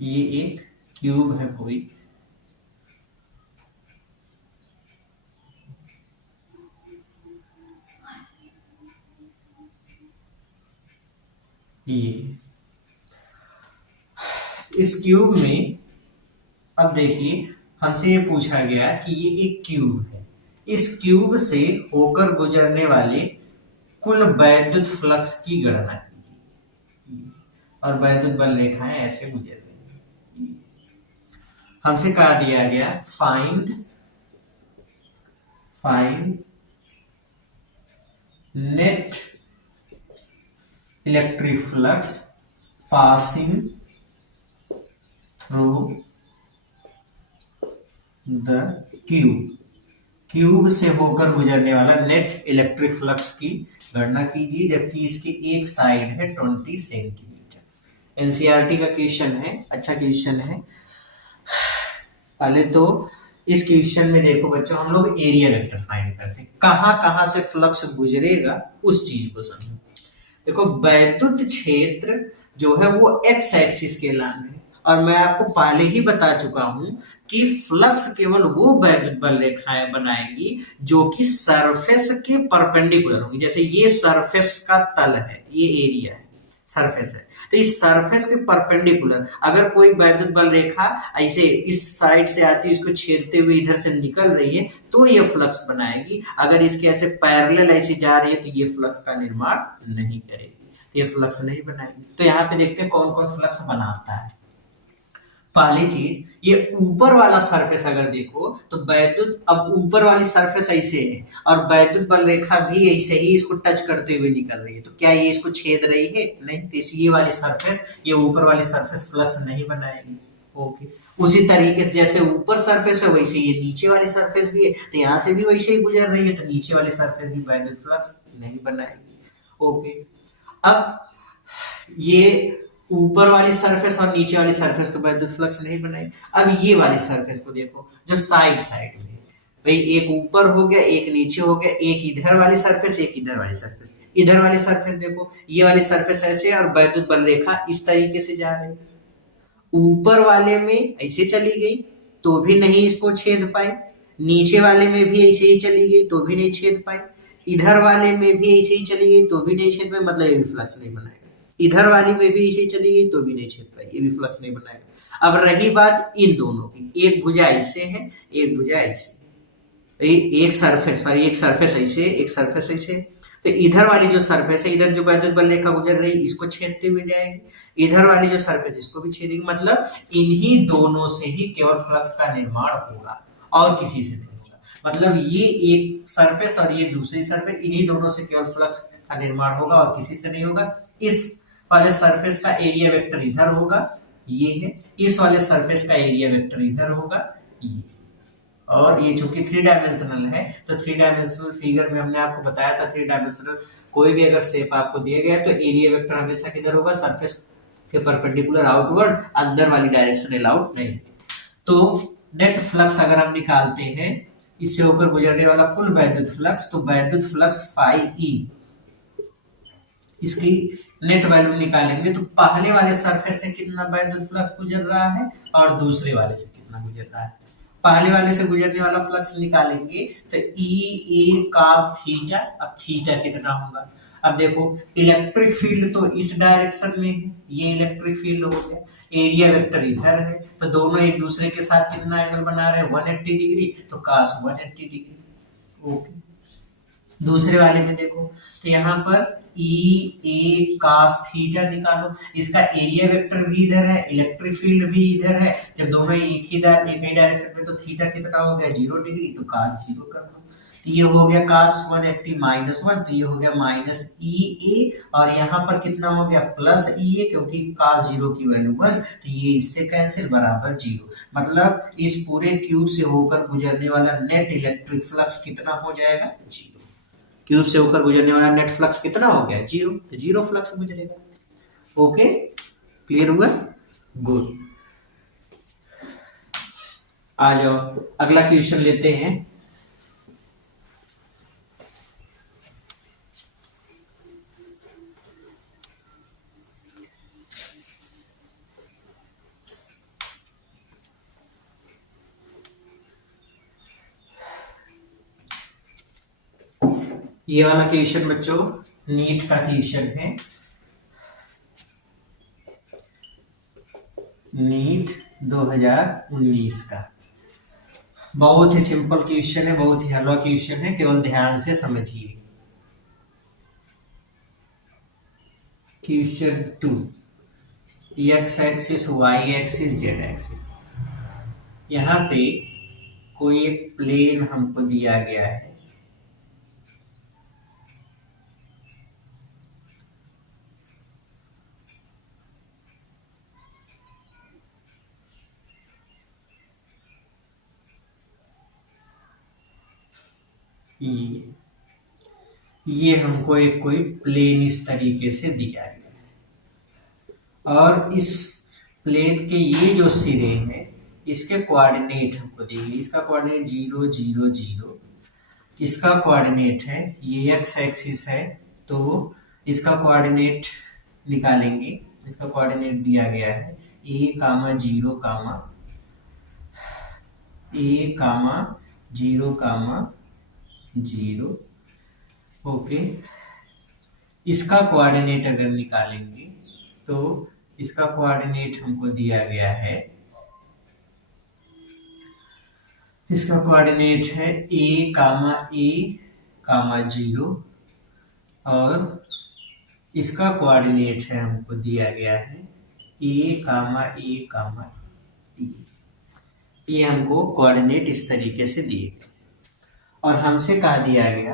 ये एक क्यूब है कोई, ये इस क्यूब में अब देखिए हमसे ये पूछा गया कि ये एक क्यूब है, इस क्यूब से होकर गुजरने वाले कुल वैद्युत फ्लक्स की गणना कीजिए, और वैद्युत बल रेखाएं ऐसे गुजर रही। हमसे कहा दिया गया find net electric flux passing through the cube से होकर गुजरने वाला नेट इलेक्ट्रिक फ्लक्स की गणना कीजिए, जबकि इसकी एक साइड है 20 सेंटीमीटर, एनसीईआरटी का क्वेश्चन है, अच्छा क्वेश्चन है। पहले तो इस क्वेश्चन में देखो बच्चों, हम लोग एरिया वेक्टर फाइंड करते हैं, कहाँ कहाँ से फ्लक्स गुजरेगा उस चीज को समझो। देखो वैद्युत क्षेत्र जो है वो एक्स एक्सिस के लाइन है, और मैं आपको पहले ही बता चुका हूं कि फ्लक्स केवल वो वैद्युत बल रेखाएं बनाएगी जो कि सरफेस के परपेंडिकुलर होगी। जैसे ये सरफेस का तल है, ये एरिया है, सरफेस है, तो इस सरफेस के परपेंडिकुलर अगर कोई वैद्युत बल रेखा ऐसे इस साइड से आती है, इसको छेदते हुए इधर से निकल रही है, तो ये फ्लक्स बनाएगी। अगर इसके ऐसे पैरेलल ऐसे जा रही है तो ये फ्लक्स का निर्माण नहीं करेगी, तो ये फ्लक्स नहीं बनाएगी। तो यहाँ पे देखते हैं कौन कौन फ्लक्स बनाता है। पहली चीज, ये ऊपर वाला सरफेस अगर देखो तो वैद्युत, अब ऊपर वाली सरफेस ऐसे है और वैद्युत बल रेखा भी ऐसे ही इसको टच करते हुए निकल रही है, तो क्या ये इसको छेद रही है? नहीं, तो ये वाली सरफेस, ये ऊपर वाली सरफेस फ्लक्स नहीं बनाएगी। ओके, उसी तरीके से जैसे ऊपर सरफेस है वैसे ये नीचे वाली सरफेस भी है, तो यहाँ से भी वैसे ही गुजर रही है, तो नीचे वाली सरफेस भी वैद्युत फ्लक्स नहीं बनाएगी। ओके, अब ये ऊपर वाली सरफेस और नीचे वाली सरफेस तो वैद्युत फ्लक्स नहीं बनाएगी। अब ये वाली सरफेस को देखो जो साइड साइड में, भाई एक ऊपर हो गया, एक नीचे हो गया, एक इधर वाली सरफेस, एक इधर वाली सरफेस। इधर वाली सरफेस देखो, ये वाली सरफेस ऐसे है और वैद्युत बल रेखा इस तरीके से जा रही है। ऊपर वाले में ऐसे चली गई तो भी नहीं इसको छेद पाई, नीचे वाले में भी ऐसे ही चली गई तो भी नहीं छेद पाई, इधर वाले में भी ऐसे ही चली गई तो भी नहीं छेद पाई, मतलब ये भी फ्लक्स नहीं बनाएगा। इधर वाली में भी ऐसे ही चली गई तो भी नहीं छेद पाई, ये भी फ्लक्स नहीं बनाएगा। अब रही बात इन दोनों की, एक भुजा ऐसे है, एक भुजा ऐसे, एक सरफेस पर, एक सरफेस ऐसे, एक सरफेस ऐसे, तो इधर वाली जो सरफेस है, इधर जो वैद्युत बल रेखा गुजर रही इसको छेदते हुए जाएगी, इधर वाली जो सरफेस इसको भी छेदेगी, मतलब इन्हीं दोनों से ही केवल फ्लक्स का निर्माण होगा और किसी से नहीं होगा। मतलब ये एक सरफेस और ये दूसरी सरफेस, इन्हीं दोनों से केवल फ्लक्स का निर्माण होगा और किसी से नहीं होगा। इस वाले सरफेस का एरिया वेक्टर इधर होगा, ये है, इस वाले सरफेस का एरिया वेक्टर इधर होगा, ये। और ये चूंकि थ्री डायमेंशनल है, तो थ्री डायमेंशनल फिगर में हमने आपको बताया था, थ्री डायमेंशनल कोई भी अगर शेप आपको दिया गया है तो एरिया वेक्टर हमेशा किधर होगा? सरफेस के परपेंडिकुलर आउटवर्ड, अंदर वाली डायरेक्शन अलाउड नहीं। तो नेट फ्लक्स अगर हम निकालते हैं, इससे होकर गुजरने वाला कुल वैद्युत फ्लक्स, तो वैद्युत फ्लक्स फाई ई, इसकी नेट वैल्यू निकालेंगे तो पहले वाले सरफेस से कितना वैद्युत फ्लक्स गुजर रहा है और दूसरे वाले से कितना गुजर रहा है। पहले वाले से गुजरने वाला फ्लक्स निकालेंगे तो ई ए कास थीटा, अब थीटा कितना होगा? अब देखो इलेक्ट्रिक फील्ड तो इस डायरेक्शन में है, ये इलेक्ट्रिक फील्ड हो गया, एरिया वेक्टर इधर है, तो दोनों एक दूसरे के साथ कितना एंगल बना रहे हैं? 180 डिग्री, तो कास 180 डिग्री। ओके, दूसरे वाले में देखो तो यहाँ पर ई ए कास थीटा निकालो, इसका एरिया वेक्टर भी इधर है, इलेक्ट्रिक फील्ड भी इधर है, जब दोनों एक ही डायरेक्शन में, तो थीटा कितना हो गया? 0 डिग्री, तो कास 0 कर दो, तो ये हो गया कास 180 -1, तो ये हो गया माइनस ई ए, और यहाँ पर कितना हो गया? प्लस ई ए, क्योंकि कास 0 की वैल्यू 1, तो ये इससे कैंसिल, बराबर 0। मतलब इस पूरे क्यूब से होकर गुजरने वाला नेट इलेक्ट्रिक फ्लक्स कितना हो जाएगा? 0। क्यूब से होकर गुजरने वाला नेट फ्लक्स कितना हो गया? 0, तो 0 फ्लक्स गुजरेगा। ओके, क्लियर हुआ? गुड, आ जाओ अगला क्वेश्चन लेते हैं। ये वाला क्वेश्चन बच्चों नीट का क्वेश्चन है, नीट 2019 का। बहुत ही सिंपल क्वेश्चन है, बहुत ही हलवा क्वेश्चन है, केवल ध्यान से समझिए। Question 2, X axis, Y axis, Z axis. यहाँ पे कोई एक प्लेन हमको दिया गया है, ये हमको एक कोई प्लेन इस तरीके से दिया गया है। और इस प्लेन के ये जो सिरे हैं इसके कोऑर्डिनेट हमको दिए, इसका कोऑर्डिनेट 0 0 0, इसका कोऑर्डिनेट है ये एक्स एक्सिस है, तो इसका कोऑर्डिनेट निकालेंगे। इसका कोऑर्डिनेट दिया गया है a comma 0 comma a comma 0 comma 0। Okay, इसका कोऑर्डिनेट अगर निकालेंगे तो इसका कोऑर्डिनेट हमको दिया गया है, इसका कोऑर्डिनेट है a कामा 0 और इसका कोऑर्डिनेट है हमको दिया गया है a कामा e। ये हमको कोऑर्डिनेट इस तरीके से दिए गए और हमसे कहा दिया गया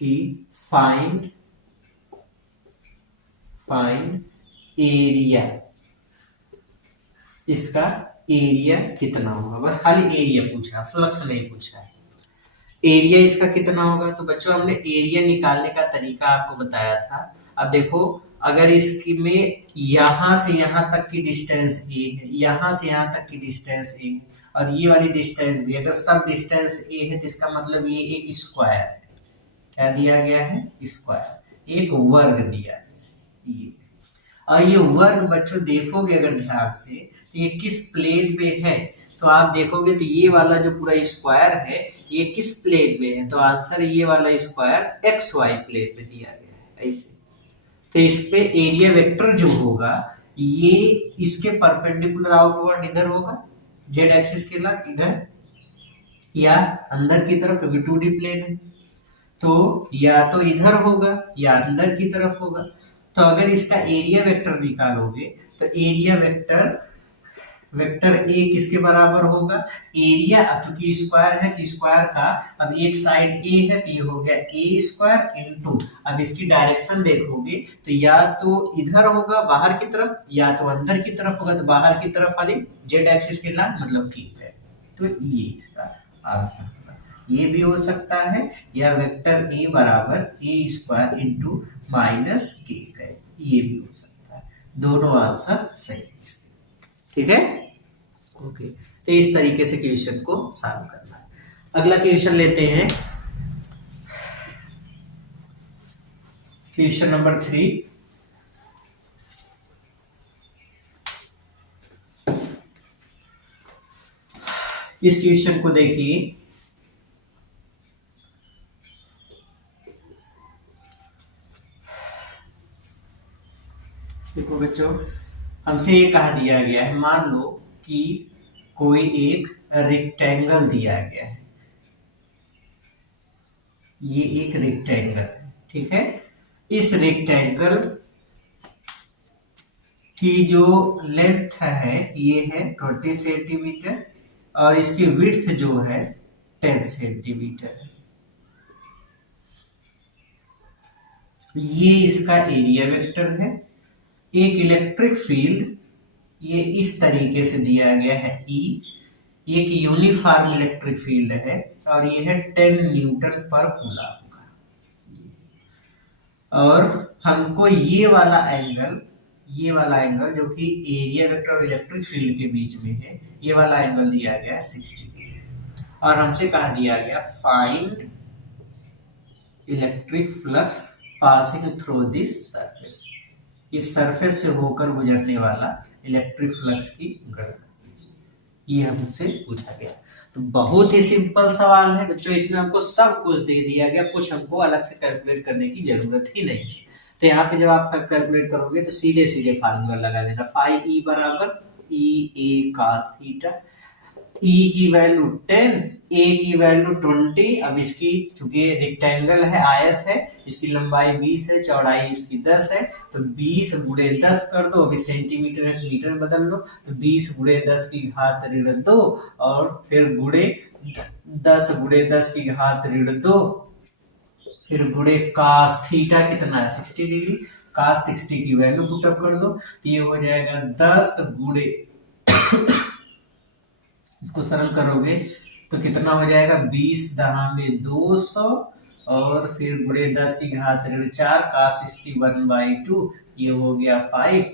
कि फाइंड एरिया, इसका एरिया कितना होगा, बस खाली एरिया पूछा, फ्लक्स नहीं पूछा है। एरिया इसका कितना होगा, तो बच्चों हमने एरिया निकालने का तरीका आपको बताया था। अब देखो, अगर इसकी में यहां से यहां तक की डिस्टेंस ए है, यहां से यहां तक की डिस्टेंस ए है, और ये वाली डिस्टेंस भी, अगर सब डिस्टेंस ए है तो इसका मतलब ये एक स्क्वायर है। क्या दिया गया है, स्क्वायर, एक वर्ग दिया है ये। और ये वर्ग बच्चों देखोगे अगर ध्यान से तो ये किस प्लेन पे है, तो आप देखोगे तो ये वाला जो पूरा स्क्वायर है ये किस प्लेन में है, तो आंसर ये वाला स्क्वायर एक्स वाई प्लेन में दिया गया है ऐसे। तो इस पे एरिया वेक्टर जो होगा ये इसके परपेंडिकुलर आउटवर्ड इधर होगा, जेड एक्सिस के लग इधर, या अंदर की तरफ, क्योंकि 2D प्लेन है तो या तो इधर होगा या अंदर की तरफ होगा। तो अगर इसका एरिया वेक्टर निकालोगे तो एरिया वेक्टर ए किसके बराबर होगा, एरिया, अब चूंकि स्क्वायर है तो स्क्वायर का, अब एक साइड ए है तो ये हो गया ए स्क्वायर इंटू, अब इसकी डायरेक्शन देखोगे तो या तो इधर होगा बाहर की तरफ या तो अंदर की तरफ होगा, तो बाहर की तरफ वाली जेड एक्सिस के लाइन मतलब ठीक है, तो ये इसका आंसर होगा। ये भी हो सकता है, या वेक्टर ए बराबर ए स्क्वायर इंटू माइनस के है, ये भी हो सकता है। दोनों आंसर सही है, ठीक है। ओके, तो इस तरीके से क्वेश्चन को सॉल्व करना है। अगला क्वेश्चन लेते हैं, क्वेश्चन नंबर 3। इस क्वेश्चन को देखिए, देखो बच्चों, हमसे ये कहा दिया गया है, मान लो कि कोई एक रेक्टेंगल दिया गया है, ये एक रेक्टेंगल है, ठीक है। इस रेक्टेंगल की जो लेंथ है ये है 20 सेंटीमीटर और इसकी विड्थ जो है 10 सेंटीमीटर है। ये इसका एरिया वेक्टर है। एक इलेक्ट्रिक फील्ड ये इस तरीके से दिया गया है E, एक यूनिफॉर्म इलेक्ट्रिक फील्ड है और ये है 10 न्यूटन पर कूलम का। और हमको ये वाला एंगल जो कि एरिया वेक्टर और इलेक्ट्रिक फील्ड के बीच में है, ये वाला एंगल दिया गया है 60 डिग्री। और हमसे कहा दिया गया find electric flux passing through this surface, इस सरफेस से होकर गुजरने वाला इलेक्ट्रिक फ्लक्स की गणना, ये हमसे पूछा गया। तो बहुत ही सिंपल सवाल है बच्चों, इसमें हमको सब कुछ दे दिया गया, कुछ हमको अलग से कैलकुलेट करने की जरूरत ही नहीं है। तो यहाँ पे जब आप कैलकुलेट करोगे तो सीधे सीधे फार्मूला लगा देना, फाई ई बराबर ई ए कास थीटा, ई की वैल्यू 10, ए की वैल्यू 20। अब इसकी चूंकि रेक्टेंगल है, आयत है, इसकी लंबाई 20 है, चौड़ाई इसकी 10 है, तो 20 गुणे 10 कर दो, अभी सेंटीमीटर है तो मीटर में बदल लो, तो 20 गुणे 10 की घात ऋण 2 और फिर गुणे 10 गुणे 10 की घात ऋण 2, फिर गुणे कास थीटा कितना है 60 डिग्री, कास 60 की वैल्यू पुट अप कर दो, तो ये हो जाएगा 10 गुणे, इसको सरल करोगे तो कितना हो जाएगा 20 दहा में 200 और फिर गुणे 10 की घात ऋण 4 cos 61/2, ये हो गया 5,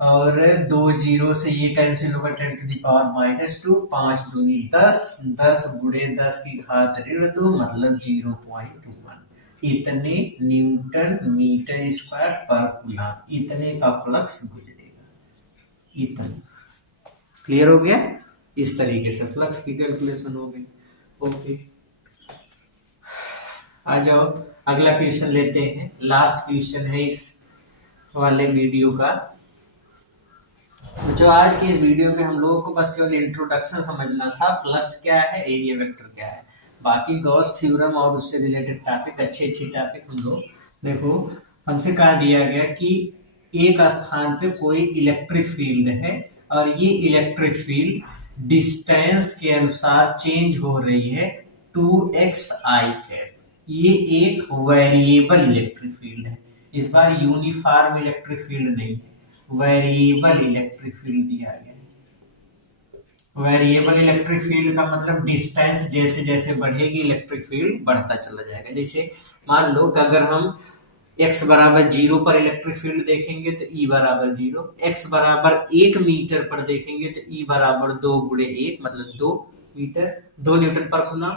और 2 जीरो से ये कैंसिल होगा 10⁻², 5 दूनी 10, 10 गुणे 10 की घात ऋण 2 मतलब 0.21, इतने न्यूटन मीटर स्क्वायर पर कूलम, इतने का फ्लक्स गुजरेगा, इतने। क्लियर हो गया? इस तरीके से फ्लक्स की कैलकुलेशन हो गई। ओके, आ जाओ अगला क्वेश्चन लेते हैं, लास्ट क्वेश्चन है इस वाले वीडियो का। जो आज की इस वीडियो में हम लोगों को बस केवल इंट्रोडक्शन समझना था, फ्लक्स क्या है, एरिया वेक्टर क्या है, बाकी गॉस थ्योरम और उससे रिलेटेड टॉपिक, अच्छे टॉपिक हम लोग। देखो हमसे कहा दिया गया कि एक स्थान पे कोई इलेक्ट्रिक फील्ड है और ये इलेक्ट्रिक फील्ड डिस्टेंस के अनुसार चेंज हो रही है 2xi कैप। ये एक वेरिएबल इलेक्ट्रिक फील्ड है, इस बार यूनिफॉर्म इलेक्ट्रिक फील्ड नहीं है, वेरिएबल इलेक्ट्रिक फील्ड दिया गया है। वेरिएबल इलेक्ट्रिक फील्ड का मतलब डिस्टेंस जैसे जैसे बढ़ेगी इलेक्ट्रिक फील्ड बढ़ता चला जाएगा। जैसे मान लो कि अगर हम x बराबर 0 पर इलेक्ट्रिक फील्ड देखेंगे तो E बराबर 0, x बराबर 1 मीटर पर देखेंगे तो E बराबर 2 गुणे 1 मतलब 2 मीटर, 2 न्यूटन पर कूलम।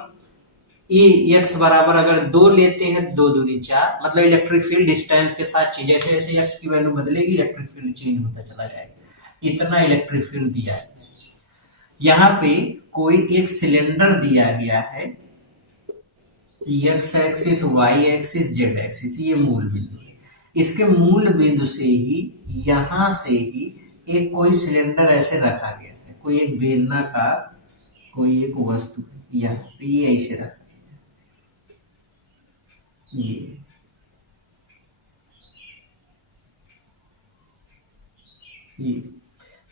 x बराबर अगर 2 लेते हैं 2 दूनी 4 मतलब इलेक्ट्रिक फील्ड डिस्टेंस के साथ चेंज, जैसे जैसे x की वैल्यू बदलेगी इलेक्ट्रिक फील्ड चेंज होता चला जाएगा, इतना इलेक्ट्रिक फील्ड दिया है। यहाँ पे कोई एक सिलेंडर दिया गया है, x axis, y axis, z axis, ये मूल बिंदु है। इसके मूल बिंदु से ही यहां से ही एक कोई सिलेंडर ऐसे रखा गया है, कोई एक बेलनाकार कोई एक वस्तु यहाँ पे ये ऐसे रखा गया,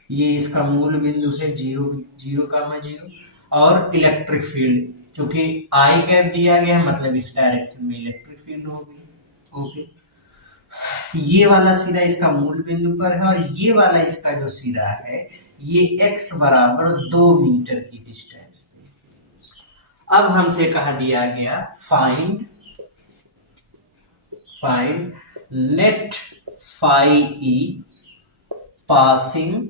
ये इसका मूल बिंदु है 0, 0,0, और इलेक्ट्रिक फील्ड चूंकि आई कैप दिया गया है मतलब इस डायरेक्शन में इलेक्ट्रिक फील्ड होगी। ओके, ये वाला सिरा इसका मूल बिंदु पर है और ये वाला इसका जो सिरा है ये x बराबर 2 मीटर की डिस्टेंस पे। अब हमसे कहा दिया गया find net phi E passing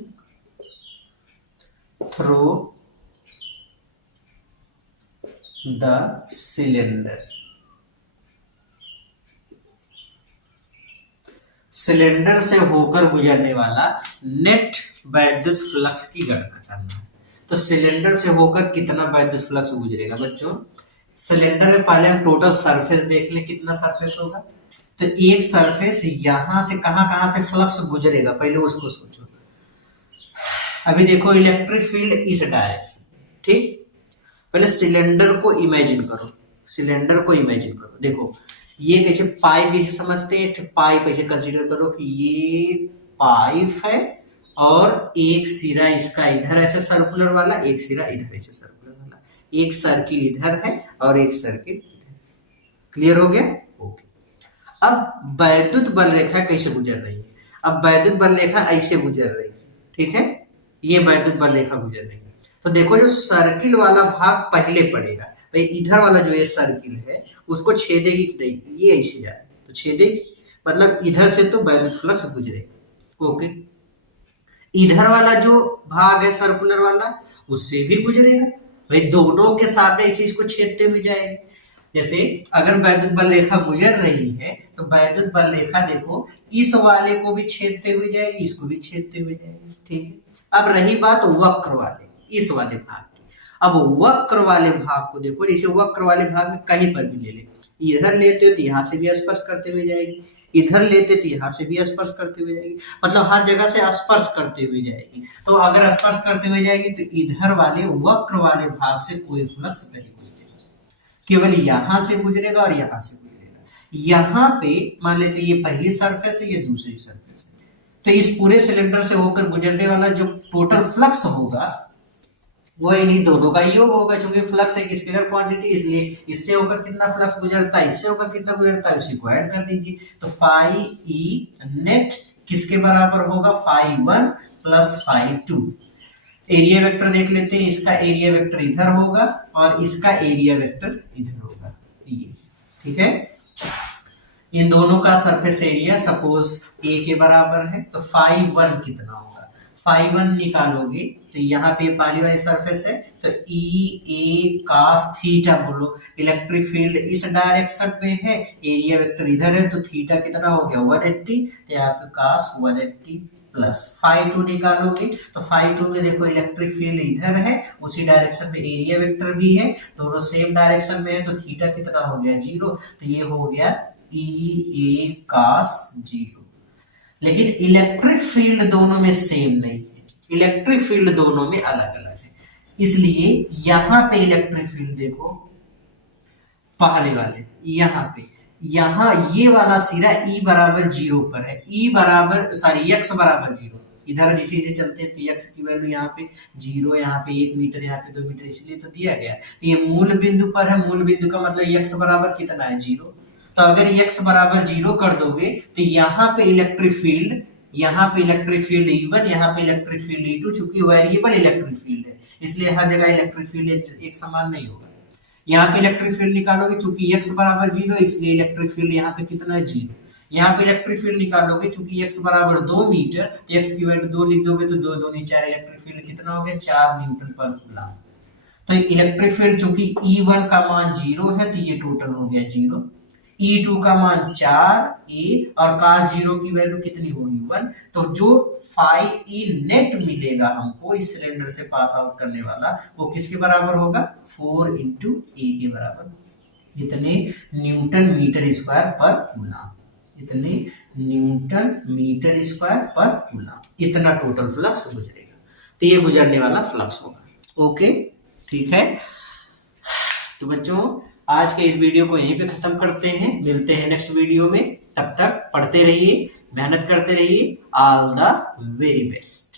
through the cylinder. Cylinder से होकर गुजरने वाला नेट वैद्युत फ्लक्स की गणना करना है। तो सिलेंडर से होकर कितना वैद्युत फ्लक्स गुजरेगा बच्चों? सिलेंडर में पहले हम टोटल सरफेस देख लें, कितना सरफेस होगा। तो एक सरफेस यहां से कहां से फ्लक्स गुजरेगा पहले उसको सोचो। अभी देखो इलेक्ट्रिक फील्ड इस डायरेक्शन, ठीक, पहले सिलेंडर को इमेजिन करो, सिलेंडर को इमेजिन करो। देखो ये कैसे पाइप जैसे समझते हैं, पाइप ऐसे कंसीडर करो कि ये पाइप है और एक सिरा इसका इधर ऐसे सर्कुलर वाला, एक सिरा इधर ऐसे सर्कुलर वाला, एक सर्किल इधर है और एक सर्किल इधर। क्लियर हो गया? ओके। अब वैद्युत बल रेखा कैसे गुजर रही है? अब वैद्युत बल रेखा ऐसे गुजर रही है, ठीक है, ये वैद्युत बल रेखा गुजर रही है। तो देखो जो सर्किल वाला भाग पहले पड़ेगा, भाई इधर वाला जो ये सर्किल है उसको छेदेगी कि नहीं, ये ऐसे जाए तो छेदेगी, मतलब इधर से तो वैद्युत फ्लक्स गुजरेगा। ओके, इधर वाला जो भाग है सर्कुलर वाला उससे भी गुजरेगा, भाई दोनों के सामने इसे इसको छेदते हुए जाएगी। जैसे अगर वैद्युत बल रेखा गुजर रही है तो वैद्युत बल रेखा देखो इस वाले को भी छेदते हुए जाएगी, इसको भी छेदते हुए जाएगी, ठीक है। अब रही बात वक्र वाले, इस वाले भाग की। अब वक्र वाले भाग को देखो, जैसे वक्र वाले भाग में कहीं पर भी ले ले, इधर लेते हो तो यहाँ से भी स्पर्श करते हुए जाएगी, इधर लेते तो यहाँ से भी स्पर्श करते हुए जाएगी, मतलब हर जगह से स्पर्श करते हुए जाएगी। तो अगर स्पर्श करते हुए जाएगी तो इधर वाले वक्र वाले भाग से कोई फ्लक्स नहीं गुजरेगा, केवल यहाँ से गुजरेगा और यहाँ से गुजरेगा। यहाँ पे मान लेते ये पहली सरफेस है, ये दूसरी सरफेस है, तो इस पूरे सिलेंडर से होकर गुजरने वाला जो टोटल फ्लक्स होगा वो इन्हीं दोनों का योग होगा, क्योंकि फ्लक्स एक स्केलर क्वांटिटी, इसलिए इससे होकर कितना फ्लक्स गुजरता है, इससे होकर कितना गुजरता है, उसी को ऐड कर दीजिए। तो फाई ई नेट किसके बराबर होगा? Phi 1 plus phi 2। Area vector देख लेते हैं, इसका एरिया वेक्टर इधर होगा और इसका एरिया वेक्टर इधर होगा, ये ठीक ठीक है। इन दोनों का सरफेस एरिया सपोज ए के बराबर है, तो फाई वन कितना होगा, फाई वन निकालोगे तो यहाँ पे पहली वाली सरफेस है, तो ई ए कास थीटा बोलो, इलेक्ट्रिक फील्ड इस डायरेक्शन में है, एरिया वेक्टर इधर है, तो थीटा कितना हो गया 180, तो यहाँ पे कास 180 प्लस फाई टू निकालोगे, तो फाई टू में देखो इलेक्ट्रिक फील्ड इधर है, उसी डायरेक्शन में एरिया वेक्टर भी है, दोनों सेम डायरेक्शन में है, तो थीटा कितना हो गया 0, तो ये हो गया ई ए कास 0। लेकिन इलेक्ट्रिक फील्ड दोनों में सेम नहीं है, इलेक्ट्रिक फील्ड दोनों में अलग अलग है, इसलिए यहां पे इलेक्ट्रिक फील्ड देखो पहले वाले यहाँ ये वाला सिरा E बराबर 0 पर है, E बराबर सॉरी x बराबर 0, इधर इसी से चलते हैं, तो x की वैल्यू यहाँ पे 0, यहाँ पे 1 मीटर, यहाँ पे 2 मीटर, इसलिए तो दिया गया है। तो ये मूल बिंदु पर है, मूल बिंदु का मतलब x बराबर कितना है 0, तो अगर x बराबर 0 कर दोगे तो यहाँ पे इलेक्ट्रिक फील्ड E1, यहाँ पे इलेक्ट्रिक फील्ड E2, चूंकि वेरिएबल इलेक्ट्रिक फील्ड है इसलिए हर जगह इलेक्ट्रिक फील्ड एक समान नहीं होगा। यहाँ पे इलेक्ट्रिक फील्ड निकालोगे, चूंकि x बराबर 0 इसलिए इलेक्ट्रिक फील्ड यहाँ पे कितना है 0। यहाँ पे इलेक्ट्रिक फील्ड निकालोगे, चूंकि x बराबर 2 मीटर, तो x की वैल्यू 2 लिख दोगे, तो 2 2 4, इलेक्ट्रिक फील्ड कितना हो गया 4 न्यूटन पर कूलम। तो इलेक्ट्रिक फील्ड चूंकि E1 का मान 0 है, तो ये टोटल हो गया 0, E2 का मान 4 ए और cos 0 की वैल्यू कितनी होगी 1, तो जो फाई ई नेट मिलेगा हमको इस सिलेंडर से पास आउट करने वाला वो किसके बराबर होगा 4 इंटू ए के बराबर, इतने न्यूटन मीटर स्क्वायर पर कूलम, इतने न्यूटन मीटर स्क्वायर पर कूलम, इतना टोटल फ्लक्स गुजरेगा, तो ये गुजरने वाला फ्लक्स होगा। ओके ठीक है, तो बच्चों आज के इस वीडियो को यहीं पे खत्म करते हैं, मिलते हैं नेक्स्ट वीडियो में, तब तक पढ़ते रहिए, मेहनत करते रहिए, ऑल द वेरी बेस्ट।